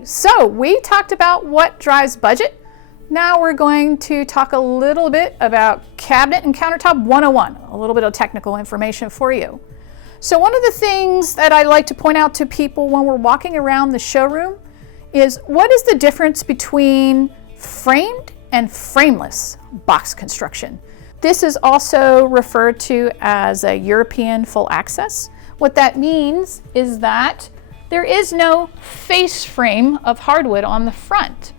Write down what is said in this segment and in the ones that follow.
Okay, so we talked about what drives budget. Now we're going to talk a little bit about cabinet and countertop 101, a little bit of technical information for you. So one of the things that I like to point out to people when we're walking around the showroom is what is the difference between framed and frameless box construction. This is also referred to as a European full access. What that means is that there is no face frame of hardwood on the front.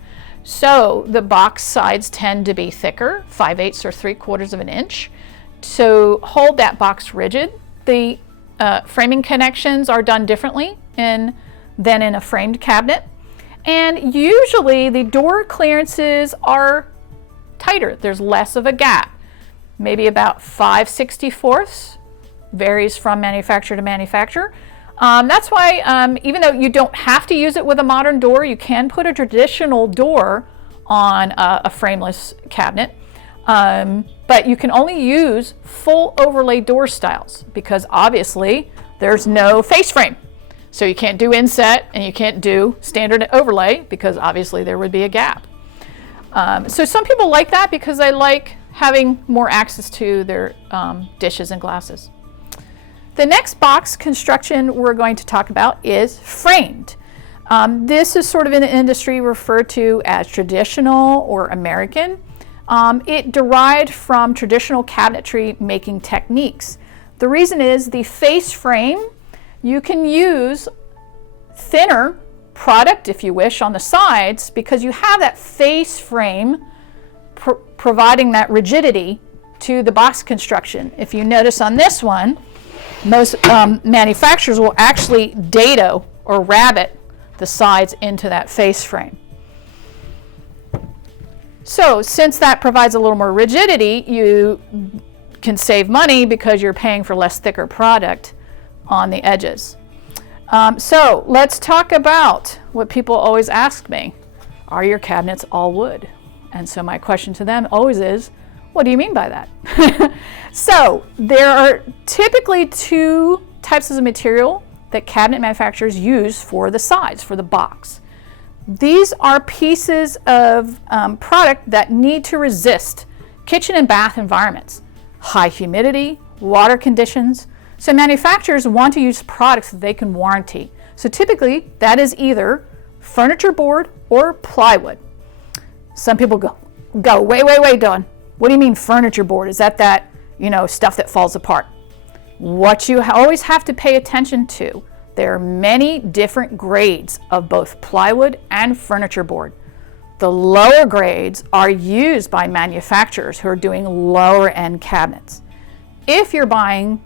So the box sides tend to be thicker, 5/8 or 3/4 of an inch, to hold that box rigid. The framing connections are done differently than in a framed cabinet. And usually the door clearances are tighter. There's less of a gap, maybe about 5/64, varies from manufacturer to manufacturer. That's why even though you don't have to use it with a modern door, you can put a traditional door on a frameless cabinet. But you can only use full overlay door styles because obviously there's no face frame. So you can't do inset and you can't do standard overlay because obviously there would be a gap. So some people like that because they like having more access to their dishes and glasses. The next box construction we're going to talk about is framed. This is sort of in the industry referred to as traditional or American. It derived from traditional cabinetry making techniques. The reason is the face frame, you can use thinner product if you wish on the sides because you have that face frame providing that rigidity to the box construction. If you notice on this one, most manufacturers will actually dado or rabbet the sides into that face frame. So since that provides a little more rigidity, you can save money because you're paying for less thicker product on the edges. So let's talk about what people always ask me. Are your cabinets all wood? And so my question to them always is, what do you mean by that? So there are typically two types of material that cabinet manufacturers use for the sides, for the box. These are pieces of product that need to resist kitchen and bath environments, high humidity, water conditions. So manufacturers want to use products that they can warranty. So typically that is either furniture board or plywood. Some people go, wait, Dawn. What do you mean furniture board? Is that stuff that falls apart? What you always have to pay attention to, there are many different grades of both plywood and furniture board. The lower grades are used by manufacturers who are doing lower end cabinets. If you're buying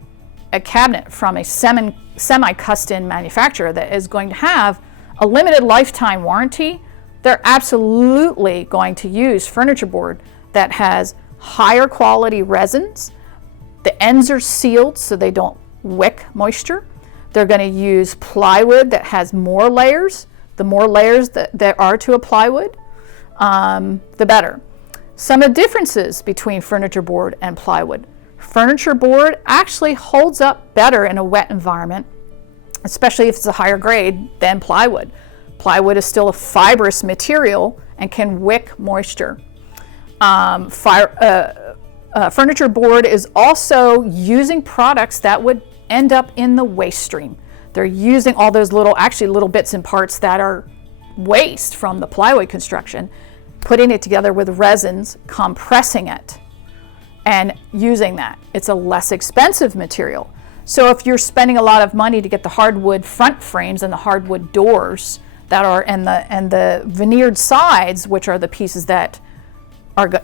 a cabinet from a semi-custom manufacturer that is going to have a limited lifetime warranty, they're absolutely going to use furniture board that has higher quality resins. The ends are sealed so they don't wick moisture. They're going to use plywood that has more layers. The more layers that there are to a plywood, the better. Some of the differences between furniture board and plywood. Furniture board actually holds up better in a wet environment, especially if it's a higher grade than plywood. Plywood is still a fibrous material and can wick moisture. Furniture board is also using products that would end up in the waste stream. They're using all those little bits and parts that are waste from the plywood construction, putting it together with resins, compressing it, and using that. It's a less expensive material. So if you're spending a lot of money to get the hardwood front frames and the hardwood doors that are and the veneered sides, which are the pieces that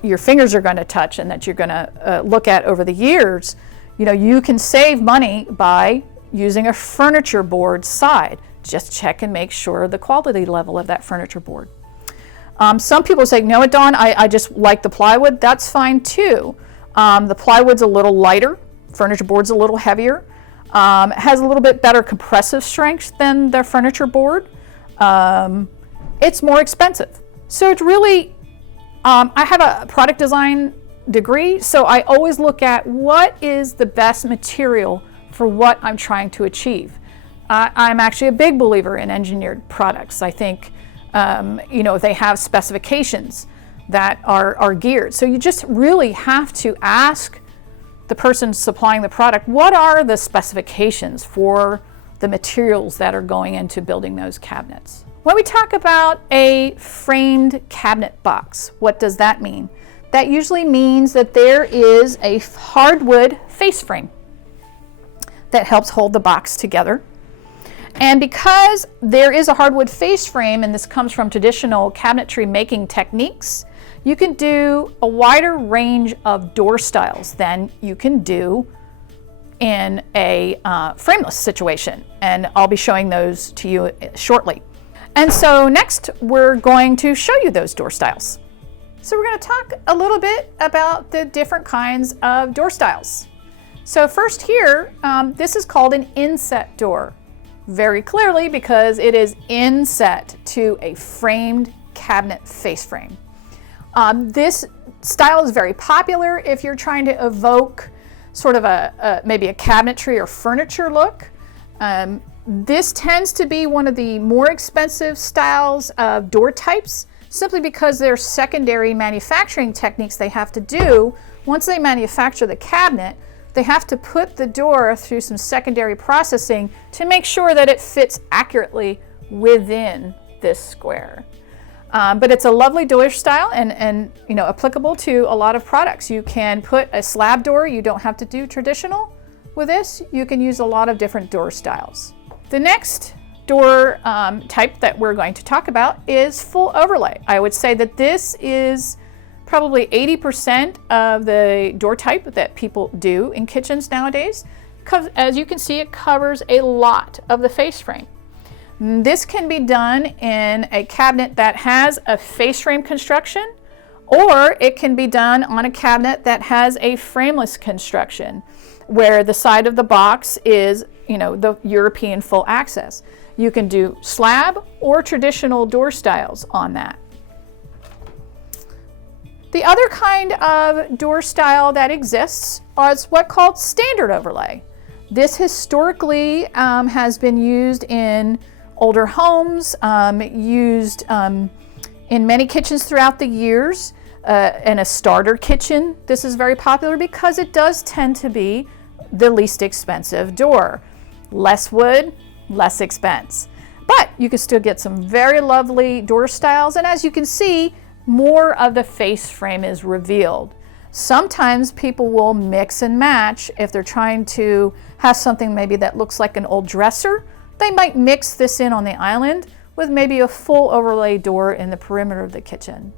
your fingers are going to touch and that you're going to look at over the years, you can save money by using a furniture board side. Just check and make sure the quality level of that furniture board. Some people say, no, Dawn, I just like the plywood. That's fine too. The plywood's a little lighter, furniture board's a little heavier, has a little bit better compressive strength than the furniture board. It's more expensive. So it's really, I have a product design degree, so I always look at what is the best material for what I'm trying to achieve. I'm actually a big believer in engineered products. I think You know, they have specifications that are geared. So you just really have to ask the person supplying the product, what are the specifications for the materials that are going into building those cabinets? When we talk about a framed cabinet box, what does that mean? That usually means that there is a hardwood face frame that helps hold the box together. And because there is a hardwood face frame, and this comes from traditional cabinetry making techniques, you can do a wider range of door styles than you can do in a frameless situation. And I'll be showing those to you shortly. And so next, we're going to show you those door styles. So we're going to talk a little bit about the different kinds of door styles. So first here, this is called an inset door. Very clearly, because it is inset to a framed cabinet face frame. This style is very popular if you're trying to evoke sort of maybe a cabinetry or furniture look. This tends to be one of the more expensive styles of door types, simply because there's secondary manufacturing techniques they have to do. Once they manufacture the cabinet, they have to put the door through some secondary processing to make sure that it fits accurately within this square. But it's a lovely door style and you know, applicable to a lot of products. You can put a slab door. You don't have to do traditional with this. You can use a lot of different door styles. The next door type that we're going to talk about is full overlay. I would say that this is probably 80% of the door type that people do in kitchens nowadays. As you can see, it covers a lot of the face frame. This can be done in a cabinet that has a face frame construction, or it can be done on a cabinet that has a frameless construction, where the side of the box is, you know, the European full access. You can do slab or traditional door styles on that. The other kind of door style that exists is what's called standard overlay. This historically has been used in older homes, used in many kitchens throughout the years. In a starter kitchen, this is very popular because it does tend to be the least expensive door. Less wood, less expense. But you can still get some very lovely door styles, and as you can see, more of the face frame is revealed. Sometimes people will mix and match. If they're trying to have something maybe that looks like an old dresser, they might mix this in on the island with maybe a full overlay door in the perimeter of the kitchen.